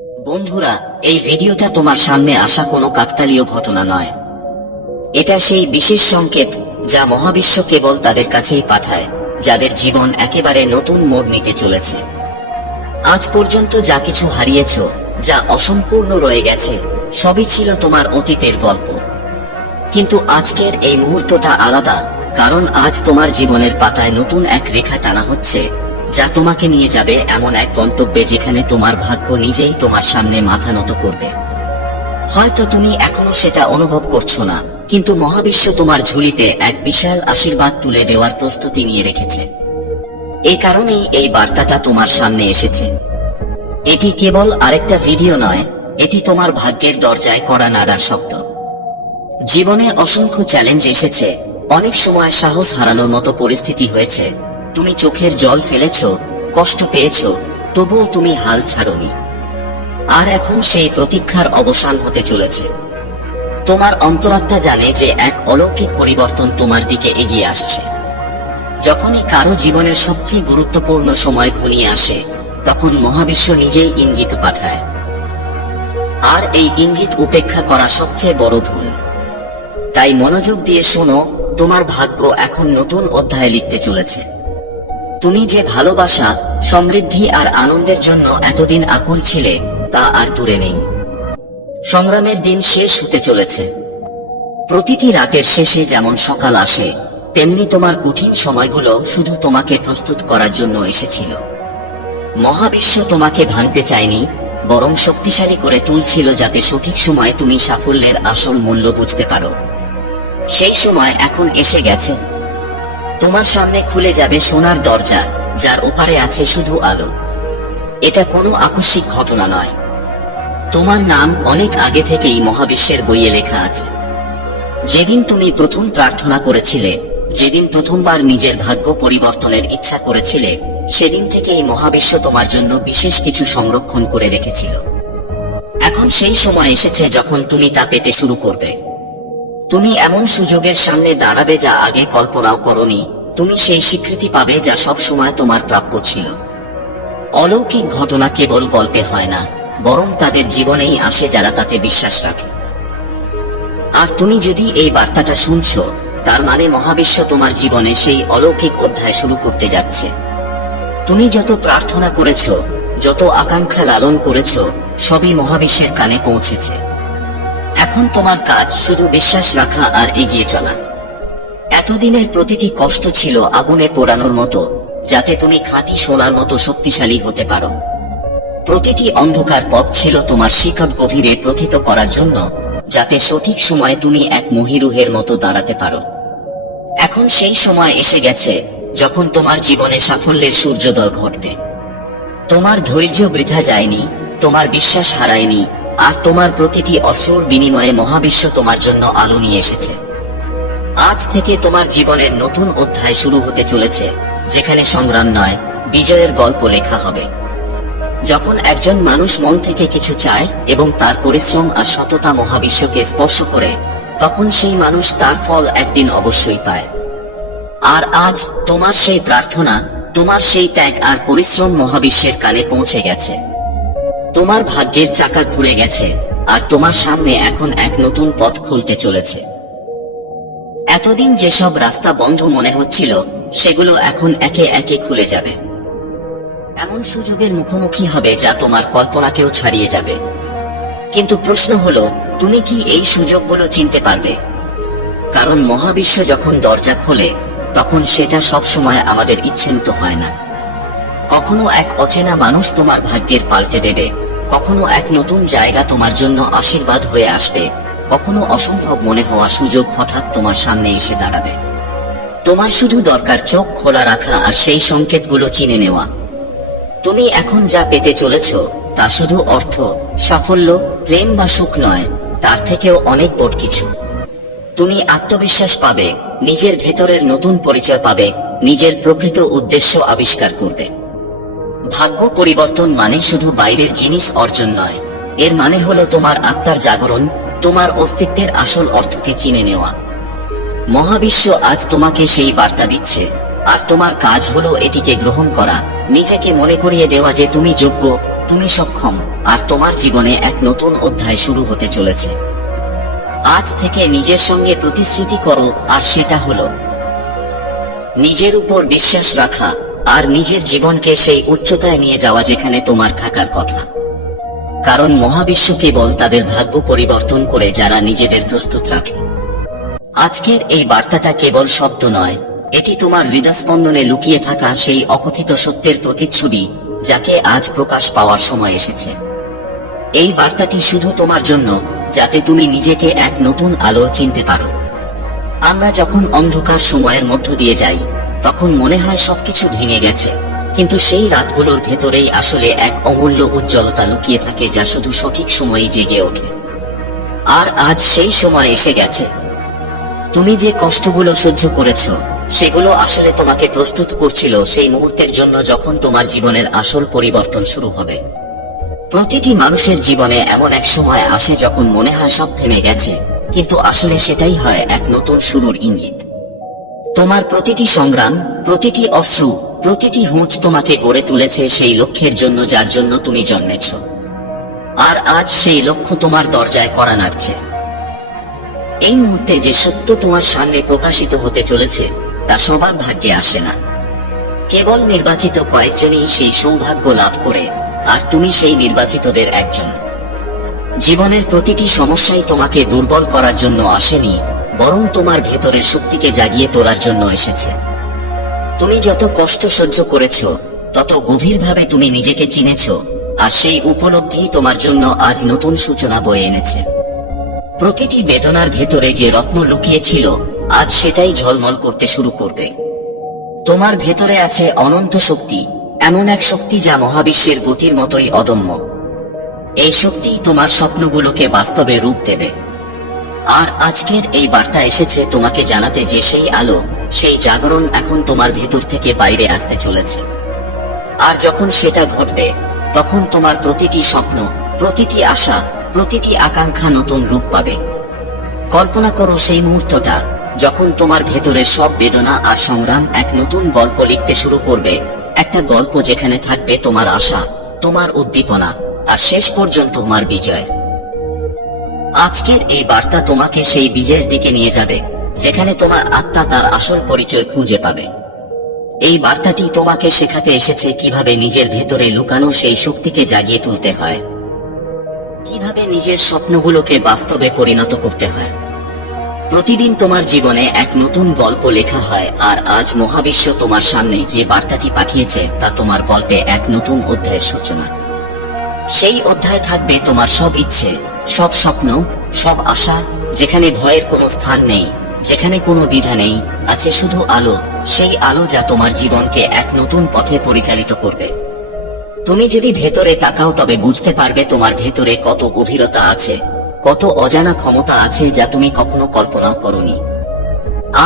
বন্ধুরা, এই ভিডিওটা তোমার সামনে আসা কোনো কাকতালীয় ঘটনা নয়। এটা সেই বিশেষ সংকেত যা মহাবিশ্ব কেবল তাদের কাছেই পাঠায়, যাদের জীবন একেবারে নতুন মোড় নিতে চলেছে। আজ পর্যন্ত যা কিছু হারিয়েছ, যা অসম্পূর্ণ রয়ে গেছে, সবই ছিল তোমার অতীতের গল্প। কিন্তু আজকের এই মুহূর্তটা আলাদা, কারণ আজ তোমার জীবনের পাতায় নতুন এক রেখা টানা হচ্ছে যা তোমাকে নিয়ে যাবে এমন এক গন্তব্যে যেখানে তোমার ভাগ্য নিজেই তোমার সামনে মাথা নত করবে। হয়তো তুমি এখনও সেটা অনুভব করছ না, কিন্তু মহাবিশ্ব তোমার ঝুলিতে এক বিশাল আশীর্বাদ তুলে দেওয়ার প্রস্তুতি নিয়ে রেখেছে। এই কারণেই এই বার্তাটা তোমার সামনে এসেছে। এটি কেবল আরেকটা ভিডিও নয়, এটি তোমার ভাগ্যের দরজায় করা নাড়ার শব্দ। জীবনে অসংখ্য চ্যালেঞ্জ এসেছে, অনেক সময় সাহস হারানোর মতো পরিস্থিতি হয়েছে তুমি চোখের জল ফেলেছ, কষ্ট পেয়েছ, তবুও তুমি হাল ছাড়নি। আর এখন সেই প্রতীক্ষার অবসান হতে চলেছে। তোমার অন্তরাত্মা জানে যে এক অলৌকিক পরিবর্তন তোমার দিকে এগিয়ে আসছে। যখনই কারও জীবনের সবচেয়ে গুরুত্বপূর্ণ সময় ঘনিয়ে আসে, তখন মহাবিশ্ব নিজেই ইঙ্গিত পাঠায়। আর এই ইঙ্গিত উপেক্ষা করা সবচেয়ে বড় ভুল। তাই মনোযোগ দিয়ে শোনো, তোমার ভাগ্য এখন নতুন অধ্যায় লিখতে চলেছে। তুমি যে ভালোবাসা, সমৃদ্ধি আর আনন্দের জন্য এতদিন আকুল ছিলে, তা আর দূরে নেই। সংগ্রামের দিন শেষ হতে চলেছে। প্রতিটি রাতের শেষে যেমন সকাল আসে, তেমনি তোমার কঠিন সময়গুলো শুধু তোমাকে প্রস্তুত করার জন্য এসেছিল। মহাবিশ্ব তোমাকে ভাঙতে চায়নি, বরং শক্তিশালী করে তুলছিল যাতে সঠিক সময়ে তুমি সাফল্যের আসল মূল্য বুঝতে পারো। সেই সময় এখন এসে গেছে তোমার সামনে খুলে যাবে সোনার দরজা, যার ওপারে আছে শুধু আলো। এটা কোনো আকস্মিক ঘটনা নয়। তোমার নাম অনেক আগে থেকেই মহাবিশ্বের বইয়ে লেখা আছে। যেদিন তুমি প্রথম প্রার্থনা করেছিলে, যেদিন প্রথমবার নিজের ভাগ্য পরিবর্তনের ইচ্ছা করেছিলে, সেদিন থেকেই মহাবিশ্ব তোমার জন্য বিশেষ কিছু সংরক্ষণ করে রেখেছিল। এখন সেই সময় এসেছে যখন তুমি তা পেতে শুরু করবে। তুমি এমন সুযোগের সামনে দাঁড়াবে যা আগে কল্পনাও করনি। তুমি সেই স্বীকৃতি পাবে যা সব সময় তোমার প্রাপ্য ছিল। অলৌকিক ঘটনা কেবল গল্পে হয় না, বরং তাদের জীবনেই আসে যারা তাতে বিশ্বাস রাখে। আর তুমি যদি এই বার্তাটা শুনছ, তার মানে মহাবিশ্ব তোমার জীবনে সেই অলৌকিক অধ্যায় শুরু করতে যাচ্ছে। তুমি যত প্রার্থনা করেছ, যত আকাঙ্ক্ষা লালন করেছ, সবই মহাবিশ্বের কানে পৌঁছেছে। এখন তোমার কাজ শুধু বিশ্বাস রাখা আর এগিয়ে চলা। এতদিনের প্রতিটি কষ্ট ছিল আগুনে পোড়ানোর মতো, যাতে তুমি খাঁটি সোনার মতো শক্তিশালী হতে পারো। প্রতিটি অন্ধকার পথ ছিল তোমার শিকট গভীরে প্রথিত করার জন্য, যাতে সঠিক সময়ে তুমি এক মহিরুহের মতো দাঁড়াতে পারো। এখন সেই সময় এসে গেছে, যখন তোমার জীবনে সাফল্যের সূর্যোদয় ঘটবে। তোমার ধৈর্য বৃথা যায়নি, তোমার বিশ্বাস হারায়নি আর তোমার প্রতিটি অশ্রুর বিনিময়ে মহাবিশ্ব তোমার জন্য আলো নিয়ে এসেছে। আজ থেকে তোমার জীবনের নতুন অধ্যায় শুরু হতে চলেছে, যেখানে সংগ্রাম নয়, বিজয়ের গল্প লেখা হবে। যখন একজন মানুষ মন থেকে কিছু চায় এবং তার পরিশ্রম আর সততা মহাবিশ্বকে স্পর্শ করে, তখন সেই মানুষ তার ফল একদিন অবশ্যই পায়। আর আজ তোমার সেই প্রার্থনা, তোমার সেই ত্যাগ আর পরিশ্রম মহাবিশ্বের কালে পৌঁছে গেছে। তোমার ভাগ্যের চাকা ঘুরে গেছে, আর তোমার সামনে এখন এক নতুন পথ খুলতে চলেছে। এতদিন যেসব রাস্তা বন্ধ মনে হচ্ছিল, সেগুলো এখন একে একে খুলে যাবে। এমন সুযোগের মুখোমুখি হবে যা তোমার কল্পনাকেও ছাড়িয়ে যাবে। কিন্তু প্রশ্ন হলো, তুমি কি এই সুযোগগুলো চিনতে পারবে? কারণ মহাবিশ্ব যখন দরজা খোলে, তখন সেটা সব সময় আমাদের ইচ্ছে মতো হয় না। কখনো এক অচেনা মানুষ তোমার ভাগ্যের পাল্টে দেবে। কখনো এক নতুন জায়গা তোমার জন্য আশীর্বাদ হয়ে আসবে। কখনো অসম্ভব মনে হওয়া সুযোগ হঠাৎ তোমার সামনে এসে দাঁড়াবে। তোমার শুধু দরকার চোখ খোলা রাখা আর সেই সংকেতগুলো চিনে নেওয়া। তুমি এখন যা পেতে চলেছ, তা শুধু অর্থ, সাফল্য, প্রেম বা সুখ নয়, তার থেকেও অনেক বড় কিছু। তুমি আত্মবিশ্বাস পাবে, নিজের ভেতরের নতুন পরিচয় পাবে, নিজের প্রকৃত উদ্দেশ্য আবিষ্কার করবে। ভাগ্য পরিবর্তন মানে শুধু বাইরের জিনিস অর্জন নয়। এর মানে হলো তোমার আত্মার জাগরণ, তোমার অস্তিত্বের আসল অর্থকে চিনে নেওয়া। মহাবিশ্ব আজ তোমাকে সেই বার্তা দিচ্ছে, আর তোমার কাজ হলো এটিকে গ্রহণ করা। নিজেকে মনে করিয়ে দেওয়া যে তুমি যোগ্য, তুমি সক্ষম, আর তোমার জীবনে এক নতুন অধ্যায় শুরু হতে চলেছে। আজ থেকে নিজের সঙ্গে প্রতিশ্রুতি করো, আর সেটা হলো নিজের উপর বিশ্বাস রাখা। আর নিজের জীবনকে সেই উচ্চতায় নিয়ে যাওয়া যেখানে তোমার থাকার কথা। কারণ মহাবিশ্ব কেবল তাদের ভাগ্য পরিবর্তন করে যারা নিজেদের প্রস্তুত রাখে। আজকের এই বার্তাটা কেবল শব্দ নয়, এটি তোমার হৃদস্পন্দনে লুকিয়ে থাকা সেই অকথিত সত্যের প্রতিচ্ছবি যাকে আজ প্রকাশ পাওয়ার সময় এসেছে। এই বার্তাটি শুধু তোমার জন্য, যাতে তুমি নিজেকে এক নতুন আলো চিনতে পারো। আমরা যখন অন্ধকার সময়ের মধ্য দিয়ে যাই তখন মনে হয় সবকিছু ভেঙে গেছে। কিন্তু সেই রাতগুলোর ভেতরেই আসলে এক অমূল্য উজ্জ্বলতা লুকিয়ে থাকে যা শুধু সঠিক সময়ে জেগে ওঠে। আর আজ সেই সময় এসে গেছে। তুমি যে কষ্টগুলো সহ্য করেছ, সেগুলো আসলে তোমাকে প্রস্তুত করছিল সেই মুহূর্তের জন্য যখন তোমার জীবনের আসল পরিবর্তন শুরু হবে। প্রতিটি মানুষের জীবনে এমন এক সময় আসে যখন মনে হয় সব থেমে গেছে, কিন্তু আসলে সেটাই হয় এক নতুন শুরুর ইঙ্গিত। তোমার প্রতিটি সংগ্রাম, প্রতিটি অশ্রু, প্রতিটি হোঁচ তোমাকে গড়ে তুলেছে সেই লক্ষ্যের জন্য যার জন্য তুমি জন্মেছ। আর আজ সেই লক্ষ্য তোমার দরজায় করা নাড়ছে। এই মুহূর্তে যে সত্য তোমার সামনে প্রকাশিত হতে চলেছে, তা সবার ভাগ্যে আসে না। কেবল নির্বাচিত কয়েকজনই সেই সৌভাগ্য লাভ করে, আর তুমি সেই নির্বাচিতদের একজন। জীবনের প্রতিটি সমস্যাই তোমাকে দুর্বল করার জন্য আসেনি বরং তোমার ভেতরের শক্তিকে জাগিয়ে তোলার জন্য এসেছে। তুমি যত কষ্ট সহ্য করেছ, তত গভীরভাবে তুমি নিজেকে চিনেছ, আর সেই উপলব্ধি তোমার জন্য আজ নতুন সূচনা বয়ে এনেছে। প্রতিটি বেদনার ভেতরে যে রত্ন লুকিয়েছিল, আজ সেটাই ঝলমল করতে শুরু করবে। তোমার ভেতরে আছে অনন্ত শক্তি, এমন এক শক্তি যা মহাবিশ্বের গতির মতোই অদম্য। এই শক্তি তোমার স্বপ্নগুলোকে বাস্তবে রূপ দেবে। আর আজকের এই বার্তা এসেছে তোমাকে জানাতে যে সেই আলো, সেই জাগরণ এখন তোমার ভেতর থেকে বাইরে আসতে চলেছে। আর যখন সেটা ঘটবে, তখন তোমার প্রতিটি স্বপ্ন, প্রতিটি আশা, প্রতিটি আকাঙ্ক্ষা নতুন রূপ পাবে। কল্পনা করো সেই মুহূর্তটা, যখন তোমার ভেতরে সব বেদনা আর সংগ্রাম এক নতুন গল্প লিখতে শুরু করবে। একটা গল্প যেখানে থাকবে তোমার আশা, তোমার উদ্দীপনা, আর শেষ পর্যন্ত তোমার বিজয়। আজকের এই বার্তা তোমাকে সেই বিজয়ের দিকে নিয়ে যাবে, যেখানে তোমার আত্মা তার আসল পরিচয় খুঁজে পাবে। এই বার্তাটি তোমাকে শেখাতে এসেছে কীভাবে নিজের ভেতরে লুকানো সেই শক্তিকে জাগিয়ে তুলতে হয়। কীভাবে নিজের স্বপ্নগুলোকে বাস্তবে পরিণত করতে হয়। প্রতিদিন তোমার জীবনে এক নতুন গল্প লেখা হয়, আর আজ মহাবিশ্ব তোমার সামনে যে বার্তাটি পাঠিয়েছে, তা তোমার গল্পে এক নতুন অধ্যায়ের সূচনা। সেই অধ্যায় থাকবে তোমার সব ইচ্ছে সব স্বপ্ন, সব আশা যেখানে ভয়ের কোনো স্থান নেই, যেখানে কোনো দ্বিধা নেই, আছে শুধু আলো, সেই আলো যা তোমার জীবনকে এক নতুন পথে পরিচালিত করবে। তুমি যদি ভেতরে তাকাও তবে বুঝতে পারবে তোমার ভেতরে কত গভীরতা আছে, কত অজানা ক্ষমতা আছে যা তুমি কখনো কল্পনাও করনি।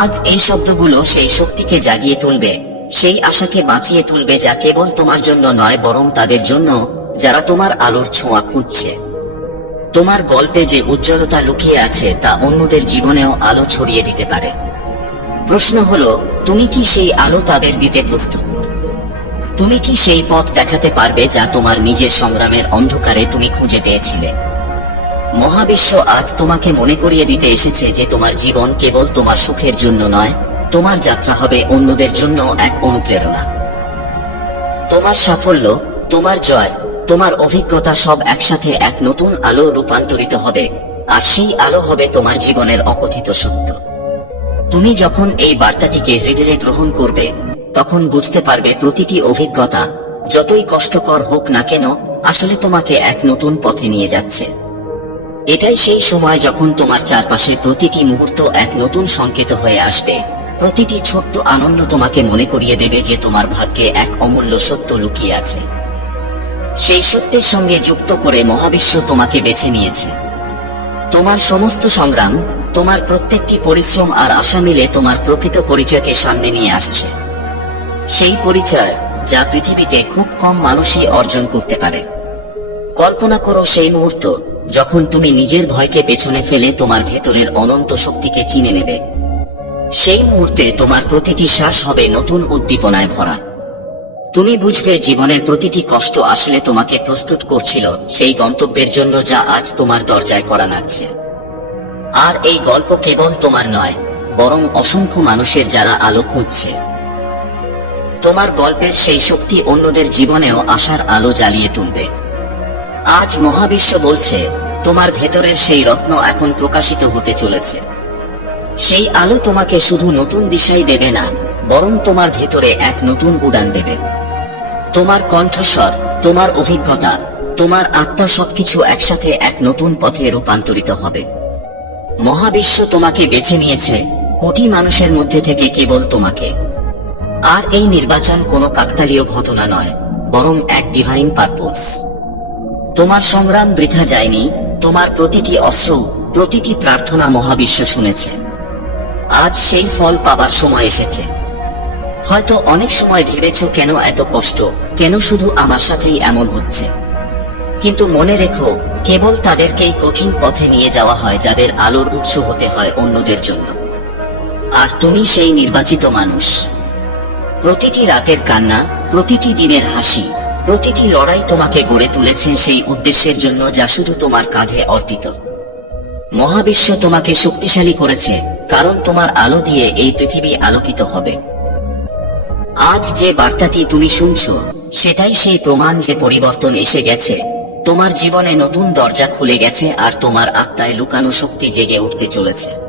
আজ এই শব্দগুলো সেই শক্তিকে জাগিয়ে তুলবে, সেই আশাকে বাঁচিয়ে তুলবে যা কেবল তোমার জন্য নয়, বরং তাদের জন্য, যারা তোমার আলোর ছোঁয়া খুঁজছে। তোমার গল্পে যে উজ্জ্বলতা লুকিয়ে আছে তা অন্যদের জীবনেও আলো ছড়িয়ে দিতে পারে। প্রশ্ন হলো, তুমি কি সেই আলো তাদের দিতে প্রস্তুত? তুমি কি সেই পথ দেখাতে পারবে যা তোমার নিজের সংগ্রামের অন্ধকারে তুমি খুঁজে পেয়েছিলে? মহাবিশ্ব আজ তোমাকে মনে করিয়ে দিতে এসেছে যে তোমার জীবন কেবল তোমার সুখের জন্য নয়, তোমার যাত্রা হবে অন্যদের জন্য এক অনুপ্রেরণা। তোমার সাফল্য, তোমার জয় তোমার অভিজ্ঞতা সব একসাথে এক নতুন আলো রূপান্তরিত হবে, আর সেই আলো হবে তোমার জীবনের অকথিত সত্য। তুমি যখন এই বার্তাটিকে হৃদয়ে গ্রহণ করবে, তখন বুঝতে পারবে প্রতিটি অভিজ্ঞতা, যতই কষ্টকর হোক না কেন, আসলে তোমাকে এক নতুন পথে নিয়ে যাচ্ছে। এটাই সেই সময় যখন তোমার চারপাশে প্রতিটি মুহূর্ত এক নতুন সংকেত হয়ে আসবে। প্রতিটি ছোট্ট আনন্দ তোমাকে মনে করিয়ে দেবে যে তোমার ভাগ্যে এক অমূল্য সত্য লুকিয়ে আছে। সেই সত্যের সঙ্গে যুক্ত করে মহাবিশ্ব তোমাকে বেছে নিয়েছে। তোমার সমস্ত সংগ্রাম, তোমার প্রত্যেকটি পরিশ্রম আর আশা মিলে তোমার প্রকৃত পরিচয়কে সামনে নিয়ে আসছে। সেই পরিচয় যা পৃথিবীতে খুব কম মানুষই অর্জন করতে পারে। কল্পনা করো সেই মুহূর্ত যখন তুমি নিজের ভয়কে পেছনে ফেলে তোমার ভেতরের অনন্ত শক্তিকে চিনে নেবে। সেই মুহূর্তে তোমার প্রতিটি শ্বাস হবে নতুন উদ্দীপনায় ভরা। তুমি বুঝবে জীবনের প্রতিটি কষ্ট আসলে তোমাকে প্রস্তুত করছিল সেই গন্তব্যের জন্য যা আজ তোমার দরজায় করা নাড়ছে আর এই গল্প কেবল তোমার নয়, বরং অসংখ্য মানুষের যারা আলো খুঁজছে। তোমার গল্পের সেই শক্তি অন্যদের জীবনেও আশার আলো জ্বালিয়ে তুলবে। আজ মহাবিশ্ব বলছে, তোমার ভেতরের সেই রত্ন এখন প্রকাশিত হতে চলেছে। সেই আলো তোমাকে শুধু নতুন দিশাই দেবে না, বরং তোমার ভেতরে এক নতুন উড়ান দেবে। তোমার কণ্ঠস্বর, তোমার অভিজ্ঞতা, তোমার আত্মা সবকিছু একসাথে এক নতুন পথে রূপান্তরিত হবে। মহাবিশ্ব তোমাকে বেছে নিয়েছে, কোটি মানুষের মধ্যে থেকে কেবল তোমাকে। আর এই নির্বাচন কোনো কাকতালীয় ঘটনা নয়, বরং এক ডিভাইন পারপোস তোমার সংগ্রাম বৃথা যায়নি, তোমার প্রতিটি অস্ত্র, প্রতিটি প্রার্থনা মহাবিশ্ব শুনেছে। আজ সেই ফল পাবার সময় এসেছে। হয়তো অনেক সময় ভেবেছ কেন এত কষ্ট, কেন শুধু আমার সাথেই এমন হচ্ছে। কিন্তু মনে রেখো, কেবল তাদেরকেই কঠিন পথে নিয়ে যাওয়া হয়, যাদের আলোর উৎস হতে হয় অন্যদের জন্য। আর তুমি সেই নির্বাচিত মানুষ। প্রতিটি রাতের কান্না, প্রতিটি দিনের হাসি, প্রতিটি লড়াই তোমাকে গড়ে তুলেছে সেই উদ্দেশ্যের জন্য যা শুধু তোমার কাঁধে অর্পিত। মহাবিশ্ব তোমাকে শক্তিশালী করেছে, কারণ তোমার আলো দিয়ে এই পৃথিবী আলোকিত হবে। আজ যে বার্তাটি তুমি শুনছো, সেটাই সেই প্রমাণ যে পরিবর্তন এসে গেছে। তোমার জীবনে নতুন দরজা খুলে গেছে আর তোমার আত্মায় লুকানো শক্তি জেগে উঠতে চলেছে।